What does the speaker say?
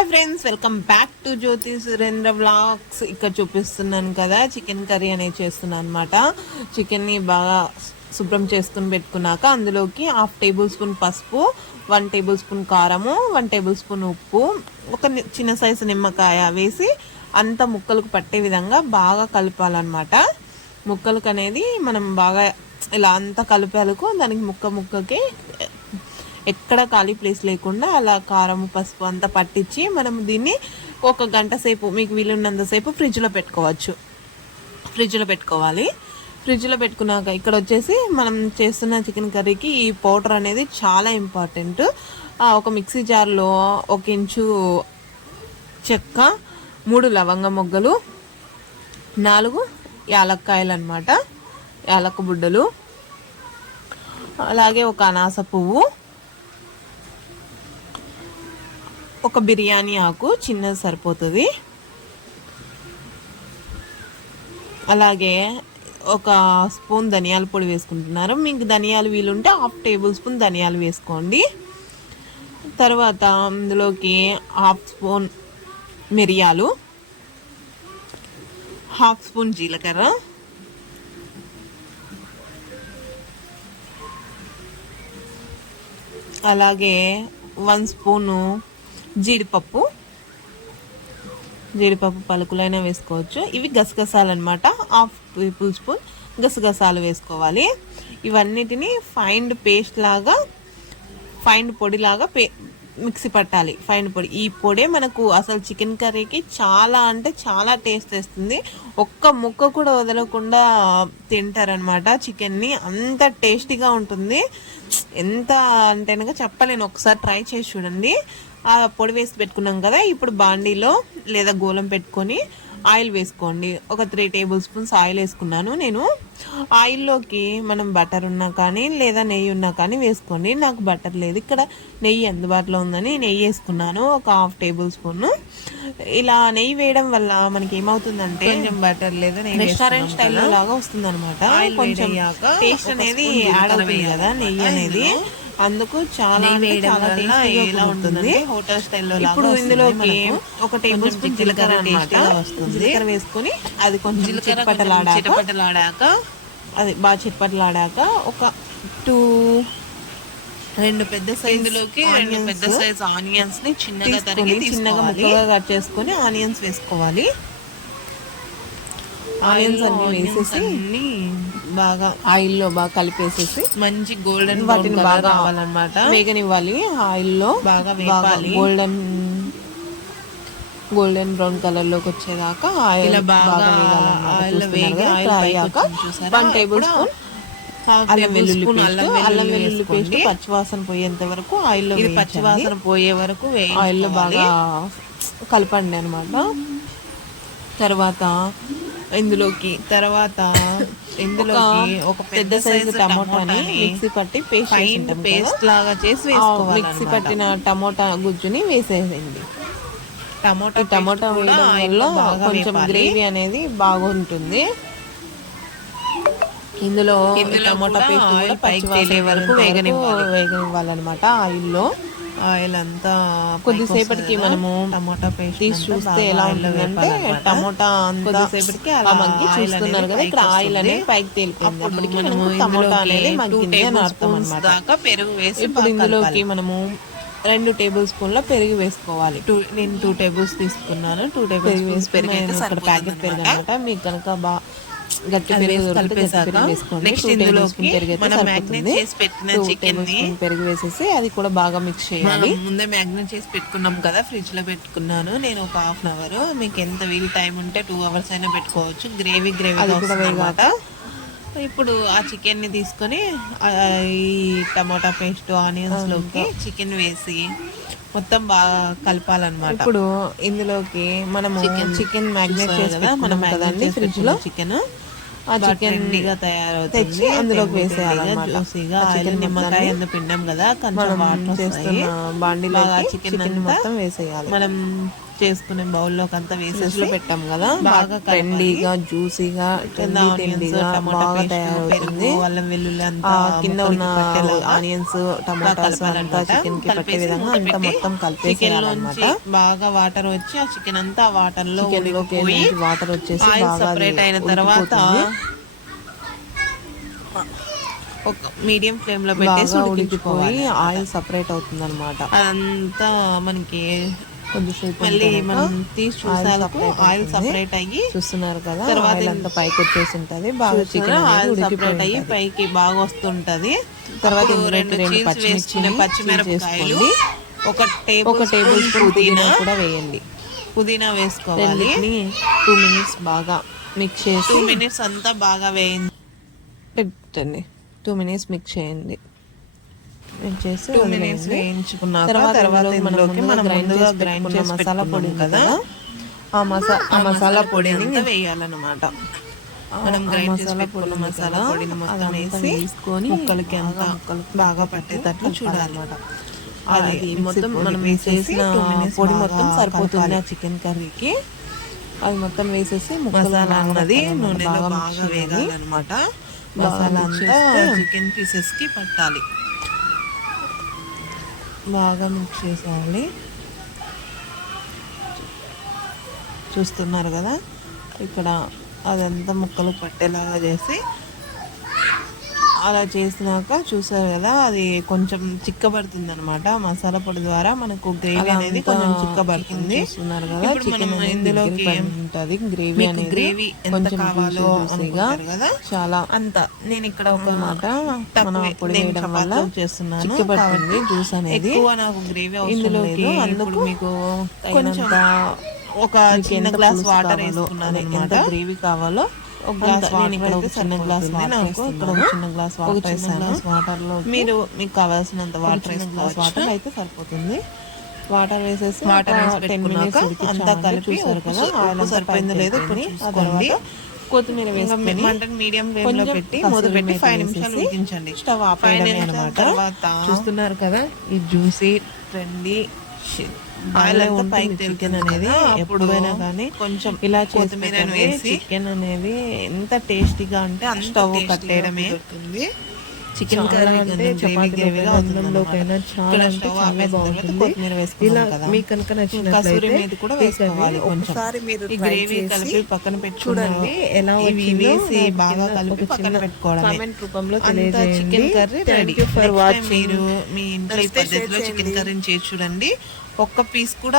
Hi friends, welcome back to Jyothi Surendra vlogs. ఇక్కడ చూపిస్తున్నాను కదా, చికెన్ కర్రీ అనేది చేస్తున్నాను అనమాట. చికెన్ని బాగా శుభ్రం చేసుకుని పెట్టుకున్నాక అందులోకి 1/2 టేబుల్ స్పూన్ పసుపు, 1 టేబుల్ స్పూన్ కారము, 1 టేబుల్ స్పూన్ ఉప్పు, ఒక చిన్న సైజు నిమ్మకాయ వేసి అంత ముక్కలకు పట్టే విధంగా బాగా కలపాలన్నమాట. ముక్కలకు అనేది మనం బాగా ఇలా అంతా కలిపాలకు దానికి ముక్కకి ఎక్కడ ఖాళీ ప్లేస్ లేకుండా అలా కారం పసుపు అంతా పట్టించి మనం దీన్ని 1 గంట సేపు మీకు వీలున్నంతసేపు ఫ్రిడ్జ్లో పెట్టుకోవాలి. ఫ్రిడ్జ్లో పెట్టుకున్నాక ఇక్కడ వచ్చేసి మనం చేస్తున్న చికెన్ కర్రీకి ఈ పౌడర్ అనేది చాలా ఇంపార్టెంట్. ఒక మిక్సీ జార్లో 1 ఇంచు చెక్క, 3 లవంగ మొగ్గలు, 4 యాలక్కాయలు అన్నమాట, యాలక్క బుడ్డలు, అలాగే ఒక అనాస పువ్వు, ఒక బిర్యానీ ఆకు చిన్నది సరిపోతుంది, అలాగే 1 స్పూన్ ధనియాల పొడి వేసుకుంటున్నారు. మీకు ధనియాలు వీలుంటే 1/2 టేబుల్ స్పూన్ ధనియాలు వేసుకోండి. తర్వాత అందులోకి 1/2 స్పూన్ మిరియాలు, 1/2 స్పూన్ జీలకర్ర, అలాగే 1 స్పూను జీడిపప్పు పలుకులైనా వేసుకోవచ్చు. ఇవి గసగసాలు అనమాట. 1/2 టేబుల్ స్పూన్ గసగసాలు వేసుకోవాలి. ఇవన్నిటిని ఫైన్ పొడిలాగా మిక్సీ పట్టాలి. ఫైన్ పొడి. ఈ పొడే మనకు అసలు చికెన్ కర్రీకి చాలా అంటే చాలా టేస్ట్ వేస్తుంది. ఒక్క ముక్క కూడా వదలకుండా తింటారనమాట చికెన్ని. అంత టేస్టీగా ఉంటుంది. ఎంత అంటే కనుక చెప్పలేను. ఒకసారి ట్రై చేసి చూడండి. ఆ పొడి వేసి పెట్టుకున్నాం కదా, ఇప్పుడు బాండీలో లేదా గోలం పెట్టుకొని ఆయిల్ వేసుకోండి. ఒక 3 టేబుల్ స్పూన్స్ ఆయిల్ వేసుకున్నాను నేను. ఆయిల్లోకి మనం బటర్ ఉన్నా కానీ లేదా నెయ్యి ఉన్నా కానీ వేసుకోండి. నాకు బటర్ లేదు, ఇక్కడ నెయ్యి అందుబాటులో ఉందని నెయ్యి వేసుకున్నాను, ఒక 1/2 టేబుల్ స్పూన్. ఇలా నెయ్యి వేయడం వల్ల మనకి ఏమవుతుందంటే కొంచెం బటర్ లేదా రెస్టారెంట్ స్టైల్లో లాగా వస్తుంది అనమాట. కొంచెం టేస్ట్ అనేది యాడ్ అవుతుంది కదా నెయ్యి అనేది. అందుకు చాలా టేస్టీగా ఉంటుంది హోటల్ స్టైల్లో. ఇప్పుడు ఇందులోకి 1 టేబుల్ స్పూన్ జీలకర్ర వస్తుంది. జీలకర్ర వేసుకొని అది కొంచెం చిటపటలాడాక అది బాగా చిటపటలాడాక ఒక 2 పెద్ద సైజులోకి 2 పెద్ద సైజు ఆనియన్స్ ని చిన్నగా ముక్కగా కట్ చేసుకొని ఆనియన్స్ వేసుకోవాలి. ఆనియన్స్ అన్ని వేసేసి బాగా ఆయిల్లో బాగా కలిపేసేసి మంచి గోల్డెన్ వాటిని బాగా రావాలన్నమాట, వేగనివ్వాలి. ఆయిల్లో బాగా గోల్డెన్ బ్రౌన్ కలర్ లోకి వచ్చేదాకా ఆయిల్ బాగా అయ్యాక 1 టేబుల్ స్పూన్ అల్లం వెల్లుల్లి పేస్ట్ పచ్చివాసన పోయేంత వరకు ఆయిల్లో పచ్చివాసన పోయే వరకు ఆయిల్లో బాగా కలపండి అనమాట. తర్వాత ఇందులోకి ఒక పెద్ద సైజు టమోటాని మిక్సీ పట్టి పేస్ట్ లాగా చేసి వేసుకోవాలి. మిక్సీ పట్టిన టమోటా గుజ్జుని వేసేయండి. టమోటా వేయడం వల్ల కొంచెం గ్రేవీ అనేది బాగుంటుంది. ఇందులో టమోటా పేస్ట్ కూడా పచ్చి వరకు వేగనివ్వాలన్నమాట. ఆయిల్ అంతా కొద్దిసేపటికి మనము టమోటా పేస్ట్ తీసి చూస్తే ఎలా ఉంటుందంటే టమోటా కొద్దిసేపటికి అలా మగ్గి చూస్తున్నారు కదా, ఇక్కడ ఆయిల్ అనేది పైకి తేలిపోయింది. అప్పటికి మనము టమోటా అనేది మగ్గింది అని అర్థం అన్నమాట. పెరుగు వేసి ఇప్పుడు ఇందులోకి మనము 2 టేబుల్ స్పూన్ల పెరుగు వేసుకోవాలి. నేను 2 టేబుల్స్ తీసుకున్నాను. 2 టేబుల్ స్పూన్స్ పెరుగు అయితే ప్యాకెట్ పెరుగు అనమాట. మీకు కనుక బాగా గట్టి పెరుగు పెరుగు వేసేసి అది కూడా బాగా మిక్స్ చేయాలి. ముందే మ్యాగ్నేట్ చేసి పెట్టుకున్నాం కదా, ఫ్రిడ్జ్ లో పెట్టుకున్నాను నేను ఒక 1/2 అవర్. మీకు ఎంత వీలు టైం ఉంటే 2 అవర్స్ అయినా పెట్టుకోవచ్చు. గ్రేవీ వేగాక ఇప్పుడు ఆ చికెన్ ని తీసుకొని ఈ టమాటా పేస్ట్ ఆనియన్స్ లోకి చికెన్ వేసి మొత్తం బాగా కలపాలన్నమాట. ఇప్పుడు ఇందులోకి మనము చికెన్ మ్యాగ్నేట్ చేసి మనం కదండి ఫ్రిడ్జ్ లో చికెన్ తయారవుతుంది, అందులోకి వేసేయాలన్నమాట. చికెన్ నిమ్మకాయ ఎందుకు పిండాం కదా, కొంచెం వాటర్ చేస్తున్న బాండీలో చికెన్ మొత్తం వేసేయాలి. మనం చేసుకునే బౌల్లోకి అంతా వేసేసి పెట్టాం కదా, బాగా ట్రెండీగా జ్యూసీగా ఆనియన్స్, టమాటా పేస్ట్, అల్లం వెల్లుల్లి అంతా కింద ఉన్న ఆనియన్స్ టమాటాస్ అంతా చికెన్ కి పట్టే విధంగా అంతా మొత్తం కలిపేసేయాలన్నమాట. బాగా వాటర్ వచ్చి ఆ చికెన్ అంతా ఆ వాటర్ లో వాటర్ వచ్చేసి ఆయిల్ సపరేట్ అయిన తర్వాత ఒక మీడియం ఫ్లేమ్ లో పెట్టేసి ఉడికిపోయి ఆయిల్ సపరేట్ అవుతుంది అనమాట. అదంతా మనకి కొద్దిసేపు మళ్ళీ మనం తీసి చూసాలకు ఆయిల్ సపరేట్ అయ్యి చూస్తున్నారు కదా, తర్వాత అంతా పైకి వచ్చేసి ఉంటది. బాగా చికెన్ ఆయిల్ సపరేట్ అయ్యి పైకి బాగా వస్తుంటది. తర్వాత 2 పచ్చిమిరపకాయలు, ఒక టేబుల్ స్పూన్ పుదీనా కూడా వేయండి. పుదీనా వేసుకోవాలి. 2 మినిట్స్ బాగా మిక్స్ చేసి 2 మినిట్స్ అంతా బాగా పెట్టండి. 2 మినిట్స్ మిక్స్ చేయండి. మిక్స్ చేసి 2 మినిట్స్ వేయించుకున్న తర్వాత మనం ముందుగా గ్రైండ్ చేసి మసాలా పొడి కదా, ఆ మసాలా పొడిని వేయాలన్నమాట. మనం గ్రైండ్ చేసి పెట్టుకున్న మసాలా పొడిని మొత్తం వేసుకొని ముక్కలకి అంతా బాగా పట్టేటట్లు చూడాలన్నమాట. అది మొత్తం మనం వేసేసిన పొడి మొత్తం సరిపోతుంది ఆ చికెన్ కర్రీకి. అది మొత్తం వేసేసి మసాలా అన్నది నూనెలో బాగా వేగాలన్నమాట. మసాలా అంతా చికెన్ పీసెస్ కి పట్టాలి. బాగా మిక్స్ చేసేయాలి. చూస్తున్నారు కదా, ఇక్కడ అదంతా ముక్కలు పట్టేలాగా చేసి అలా చేసినాక చూసారు కదా, అది కొంచెం చిక్కబడుతుంది అనమాట. మసాలా పొడి ద్వారా మనకు గ్రేవీ అనేది కొంచెం చిక్కబడుతుంది. ఇప్పుడు మనం ఇందులోకి గ్రేవీ ఎంత కావాలో అనుకుంటారు కదా, చాలా అంత నేను ఇక్కడ ఒక మాట పొడి వేయడం వల్ల చేస్తున్నాను. చిక్కబడుతుంది జ్యూస్ అనేది. ఎక్కువ నాకు గ్రేవీ ఇందులోకి అందుకు మీకు కొంచెం ఒక చిన్న గ్లాస్ వాటర్ వేసుకున్నాను అనమాట. గ్రేవీ కావాలో ఒక గ్లాస్ వాటర్ అయితే చిన్న గ్లాస్ నాకు ఇక్కడ చిన్న గ్లాస్ వాటర్ వేసాను. వాటర్ లో మీరు మీకు కావాల్సినంత వాటర్ వాటర్ అయితే సరిపోతుంది. వాటర్ వేసేసి వాటర్ వేసి పెట్టుకున్నాక అంతా కలిపి ఉప్పు సరిపోయిందో లేదో ఇప్పుడు చూసుకోండి. కొత్తిమీర వేసుకొని మంటను మీడియం ఫ్లేమ్ లో పెట్టి మూత పెట్టి 5 నిమిషాలు ఉడికించండి. స్టవ్ ఆపేయడమే అన్నమాట. తర్వాత చూస్తున్నారు కదా, ఈ జ్యూసీ ట్రెండీ ఆయిల్ అంతా పైకి చికెన్ అనేది ఎప్పుడైనా కానీ కొంచెం ఇలా కొత్తిమీర వేసి చికెన్ అనేది ఎంత టేస్టీగా అంటే అంత స్టవ్ కట్టేయడమే. చికెన్ కర్రీ అంటే గ్రేవీగా అన్నంలోకైనా చాలా బాగుంటుంది. కొత్తిమీర వేసుకున్నాం కదా, మీకు కనుక కసూరి మీద కూడా వేసుకోవాలి. కొంచెం ఈ గ్రేవీ కలిపి పక్కన పెట్టుకోండి. ఎలా వేసి బాగా కలిపి పక్కన పెట్టుకోవడం. కామెంట్ రూపంలో చికెన్ కర్రీ రెడీ. మీరు మీ ఇంట్లో ఈ పద్ధతిలో చికెన్ కర్రీని చేసి చూడండి. ఒక్క పీస్ కూడా